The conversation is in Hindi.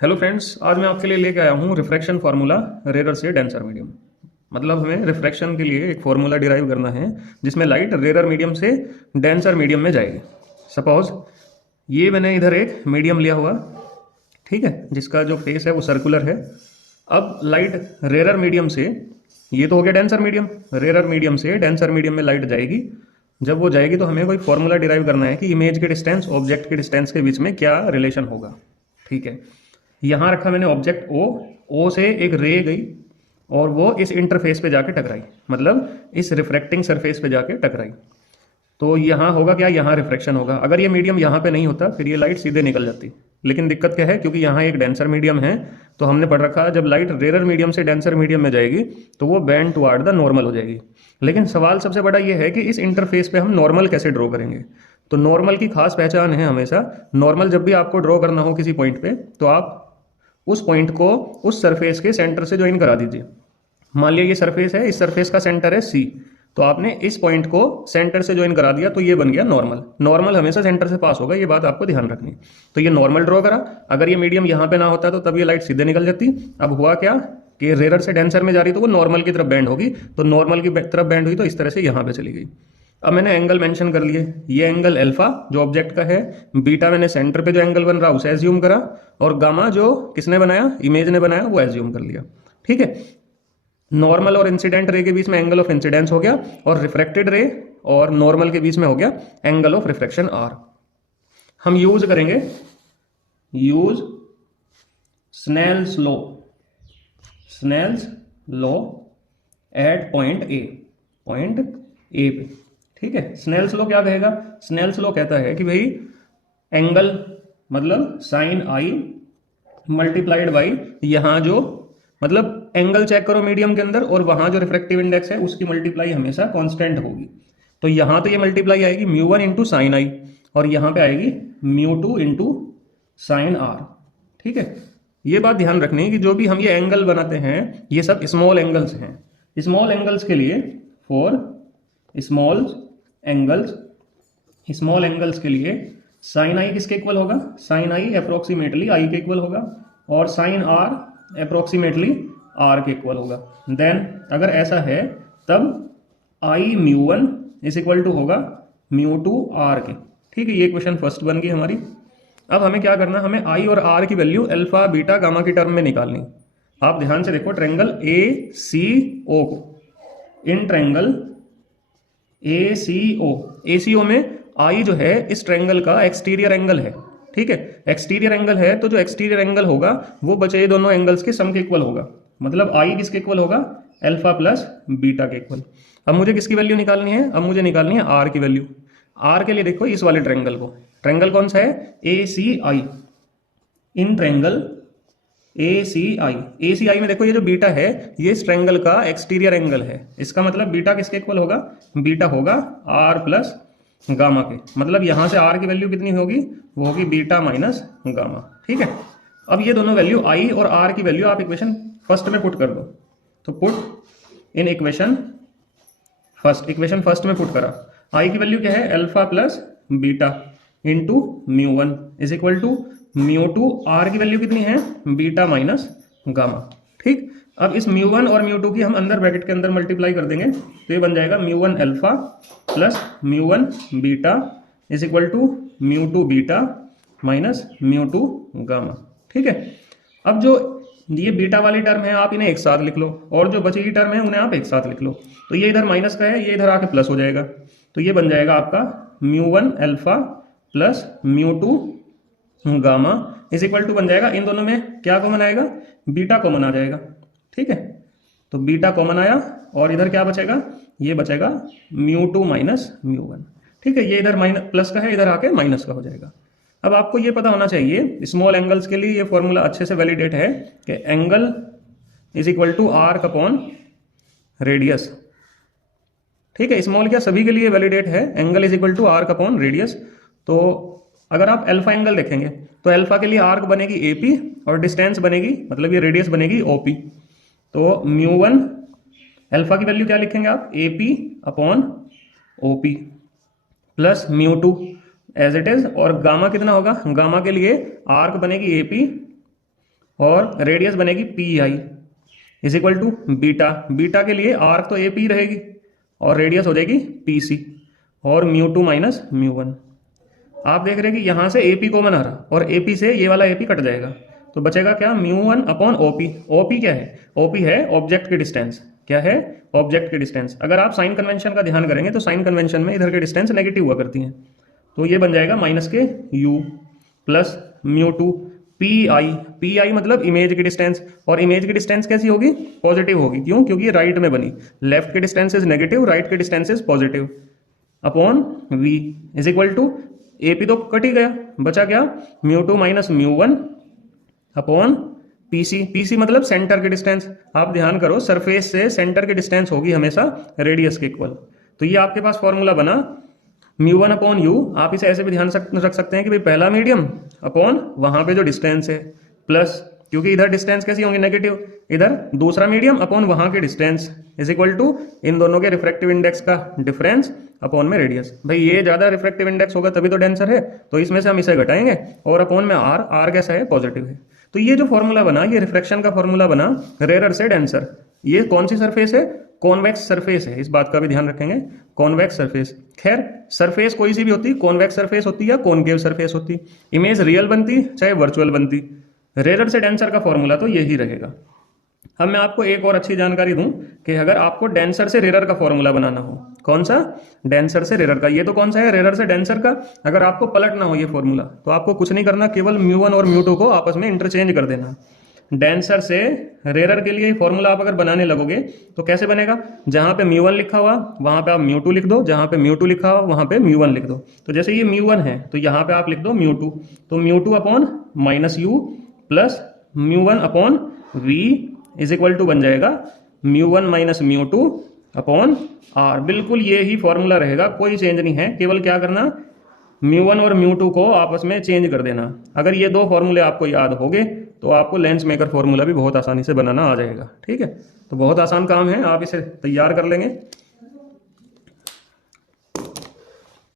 हेलो फ्रेंड्स, आज मैं आपके लिए लेके आया हूँ रिफ्रैक्शन फार्मूला रेयर से डेंसर मीडियम। मतलब हमें रिफ्रैक्शन के लिए एक फार्मूला डिराइव करना है जिसमें लाइट रेयर मीडियम से डेंसर मीडियम में जाएगी। सपोज ये मैंने इधर एक मीडियम लिया हुआ, ठीक है, जिसका जो फेस है वो सर्कुलर है। अब लाइट रेयर मीडियम से, ये तो हो गया डेंसर मीडियम, रेयर मीडियम से डेंसर मीडियम में लाइट जाएगी। जब वो जाएगी तो हमें कोई फॉर्मूला डिराइव करना है कि इमेज के डिस्टेंस ऑब्जेक्ट के डिस्टेंस के बीच में क्या रिलेशन होगा। ठीक है, यहाँ रखा मैंने ऑब्जेक्ट ओ से एक रे गई और वो इस इंटरफेस पे जाके टकराई, मतलब इस रिफ्रैक्टिंग सरफेस पे जाके टकराई। तो यहाँ होगा क्या, यहाँ रिफ्रैक्शन होगा। अगर ये मीडियम यहाँ पे नहीं होता फिर ये लाइट सीधे निकल जाती। लेकिन दिक्कत क्या है, क्योंकि यहाँ एक डेंसर मीडियम है तो हमने पढ़ रखा जब लाइट रेयर मीडियम से डेंसर मीडियम में जाएगी तो वो बैंड टुवार्ड द नॉर्मल हो जाएगी। लेकिन सवाल सबसे बड़ा ये है कि इस इंटरफेस पे हम नॉर्मल कैसे ड्रॉ करेंगे। तो नॉर्मल की खास पहचान है, हमेशा नॉर्मल जब भी आपको ड्रॉ करना हो किसी पॉइंट पे तो आप उस पॉइंट को उस सरफेस के सेंटर से ज्वाइन करा दीजिए। मान लिया ये सरफेस है, इस सरफेस का सेंटर है सी, तो आपने इस पॉइंट को सेंटर से ज्वाइन करा दिया तो ये बन गया नॉर्मल। नॉर्मल हमेशा सेंटर से पास होगा, ये बात आपको ध्यान रखनी। तो ये नॉर्मल ड्रॉ करा। अगर ये मीडियम यहाँ पे ना होता तो तब ये लाइट सीधे निकल जाती। अब हुआ क्या कि रेयर से डेंसर में जा रही तो वो नॉर्मल की तरफ बैंड होगी, तो नॉर्मल की तरफ बैंड हुई तो इस तरह से यहाँ पे चली गई। अब मैंने एंगल मेंशन कर लिए, ये एंगल अल्फा जो ऑब्जेक्ट का है, बीटा मैंने सेंटर पे जो एंगल बन रहा उसे एज्यूम करा, और गामा जो किसने बनाया, इमेज ने बनाया, वो एज्यूम कर लिया। ठीक है, नॉर्मल और इंसिडेंट रे के बीच में एंगल ऑफ इंसिडेंस हो गया और रिफ्रैक्टेड रे और नॉर्मल के बीच में हो गया एंगल ऑफ रिफ्रैक्शन आर। हम यूज करेंगे, use Snell's law, Snell's law at point A पे। ठीक है, स्नेल्स लॉ क्या कहेगा, स्नेल्स लॉ कहता है कि भाई एंगल मतलब साइन आई मल्टीप्लाइड बाई यहाँ जो, मतलब एंगल चेक करो मीडियम के अंदर और वहां जो रिफ्रैक्टिव इंडेक्स है उसकी मल्टीप्लाई हमेशा कांस्टेंट होगी। तो यहां तो ये मल्टीप्लाई आएगी mu one into sine I और यहां पे आएगी mu two into sine R. ठीक है, ये बात ध्यान रखनी है कि जो भी हम ये एंगल बनाते हैं ये सब स्मॉल एंगल्स हैं। स्मॉल एंगल्स के लिए, for small angles, small angles के लिए साइन आई किसके इक्वल होगा, साइन आई अप्रोक्सीमेटली आई के इक्वल होगा और साइन आर अप्रोक्सीमेटली आर के इक्वल होगा। देन अगर ऐसा है तब I mu one is equal to होगा म्यू टू आर के। ठीक है, ये क्वेश्चन फर्स्ट बन गई हमारी। अब हमें क्या करना, हमें आई और आर की वैल्यू अल्फा बीटा गामा की टर्म में निकालनी। आप ध्यान से देखो ट्रायंगल ए सी ओ को, इन ट्रायंगल ए सी ओ में आई जो है इस ट्रायंगल का एक्सटीरियर एंगल है। ठीक है, एक्सटीरियर एंगल है तो जो एक्सटीरियर एंगल होगा वो बचे ये दोनों एंगल्स के सम के इक्वल होगा। मतलब आई किसके इक्वल होगा, अल्फा प्लस बीटा के इक्वल। अब मुझे किसकी वैल्यू निकालनी है, अब मुझे निकालनी है आर की वैल्यू। आर के लिए देखो इस वाले ट्रायंगल को, ट्रायंगल कौन सा है, ए सी आई, इन ट्रायंगल ए सी आई में देखो ये जो बीटा है ये इस ट्रायंगल का एक्सटीरियर एंगल है। इसका मतलब बीटा किसके इक्वल होगा, बीटा होगा आर प्लस गामा के। मतलब यहां से आर की वैल्यू कितनी होगी, वो होगी बीटा माइनस गामा। ठीक है, अब ये दोनों वैल्यू आई और आर की वैल्यू आप इक्वेशन फर्स्ट में पुट कर दो। तो पुट इन इक्वेशन फर्स्ट में पुट करा, आई की वैल्यू क्या है, alpha plus beta into mu one is equal to mu two, R की वैल्यू कितनी है, बीटा माइनस गामा। ठीक, अब इस म्यू वन और म्यू टू की हम अंदर ब्रैकेट के अंदर मल्टीप्लाई कर देंगे तो ये बन जाएगा mu one alpha plus mu one beta is equal to mu two beta minus mu two gamma. ठीक है, अब जो ये बीटा वाली टर्म है आप इन्हें एक साथ लिख लो और जो बची हुई टर्म है उन्हें आप एक साथ लिख लो। तो ये इधर माइनस का है, ये इधर आके प्लस हो जाएगा। तो ये बन जाएगा आपका mu one alpha plus mu two gamma is equal to बन जाएगा, इन दोनों में क्या कॉमन आएगा, बीटा कॉमन आ जाएगा। ठीक है, तो बीटा कॉमन आया और इधर क्या बचेगा, ये बचेगा mu two minus mu one. ठीक है, ये इधर माइनस प्लस का है, इधर आके माइनस का हो जाएगा। अब आपको ये पता होना चाहिए स्मॉल एंगल्स के लिए ये फॉर्मूला अच्छे से वैलिडेट है कि angle is equal to arc upon radius. ठीक है, स्मॉल क्या सभी के लिए वैलिडेट है, angle is equal to arc upon radius. तो अगर आप अल्फा एंगल देखेंगे तो अल्फा के लिए आर्क बनेगी एपी और डिस्टेंस बनेगी, मतलब ये रेडियस बनेगी ओपी। तो म्यू वन अल्फा की वैल्यू क्या लिखेंगे आप, AP upon OP plus mu two as it is, और गामा कितना होगा, गामा के लिए आर्क बनेगी एपी और रेडियस बनेगी P I is equal to beta. Beta के लिए आर्क तो ए पी रहेगी और रेडियस हो जाएगी पी सी और mu two minus mu one. आप देख रहे हैं कि यहाँ से ए पी कॉमन आ रहा और ए पी से ये वाला ए पी कट जाएगा, तो बचेगा क्या, mu one upon O P. O P क्या है, ओ पी है ऑब्जेक्ट की डिस्टेंस। क्या है, ऑब्जेक्ट की डिस्टेंस। अगर आप साइन कन्वेंशन का ध्यान करेंगे तो साइन कन्वेंशन में इधर की डिस्टेंस नेगेटिव हुआ करती हैं, तो ये बन जाएगा माइनस के you plus mu to P I. P I मतलब इमेज की डिस्टेंस, और इमेज की डिस्टेंस कैसी होगी, पॉजिटिव होगी। क्यों, क्योंकि ये राइट में बनी, लेफ्ट की डिस्टेंस इज नेगेटिव, राइट की distance is positive, upon V is equal to A P तो कट ही गया, बचा क्या, mu two minus mu one upon PC. PC मतलब सेंटर की डिस्टेंस। आप ध्यान करो, सरफेस से सेंटर की डिस्टेंस होगी हमेशा रेडियस के इक्वल। तो ये आपके पास फॉर्मूला बना म्यू वन अपॉन यू। आप इसे ऐसे भी ध्यान रख सकते हैं कि भाई पहला मीडियम अपॉन वहां पे जो डिस्टेंस है, प्लस क्योंकि इधर डिस्टेंस कैसी होंगी, नेगेटिव, इधर दूसरा मीडियम अपॉन वहां की डिस्टेंस इज इक्वल टू इन दोनों के रिफ्रैक्टिव इंडेक्स का डिफरेंस अपॉन में रेडियस। भाई ये ज्यादा रिफ्रैक्टिव इंडेक्स होगा तभी तो डेंसर है, तो इसमें से हम इसे घटाएंगे और अपॉन में आर, आर कैसा है, पॉजिटिव है। तो ये जो फॉर्मूला बना, ये रिफ्रैक्शन का फॉर्मूला बना रेरर से डेंसर। ये कौन सी सरफेस है, कॉन्वेक्स सरफेस है, इस बात का भी ध्यान रखेंगे, कॉन्वेक्स सरफेस। खैर सरफेस कोई सी भी होती, कॉन्वेक्स सरफेस होती या कॉनकेव सरफेस होती, इमेज रियल बनती चाहे वर्चुअल बनती, रेरर से डेंसर का फॉर्मूला तो यही रहेगा। अब मैं आपको एक और अच्छी जानकारी दूं कि अगर आपको डेंसर से रेरर का फॉर्मूला बनाना हो, कौन सा, डेंसर से रेरर का, ये तो कौन सा है, रेरर से डेंसर का। अगर आपको पलटना हो ये फॉर्मूला तो आपको कुछ नहीं करना, केवल म्यू वन और म्यू टू को आपस में इंटरचेंज कर देना। डेंसर से रेरर के लिए फॉर्मूला आप अगर बनाने लगोगे तो कैसे बनेगा, जहां पे म्यू वन लिखा हुआ वहां पे आप म्यू टू लिख दो, जहां पे म्यू टू लिखा हुआ वहां पे म्यू वन लिख दो। तो जैसे ये म्यू वन है तो यहाँ पे आप लिख दो म्यू टू, तो mu two upon minus U plus mu one upon V is equal to बन जाएगा mu one minus mu two upon R. बिल्कुल ये ही फॉर्मूला रहेगा, कोई चेंज नहीं है, केवल क्या करना, म्यू वन और म्यू टू को आपस में चेंज कर देना। अगर ये दो फॉर्मूले आपको याद हो गए तो आपको लेंस मेकर फॉर्मूला भी बहुत आसानी से बनाना आ जाएगा। ठीक है, तो बहुत आसान काम है, आप इसे तैयार कर लेंगे।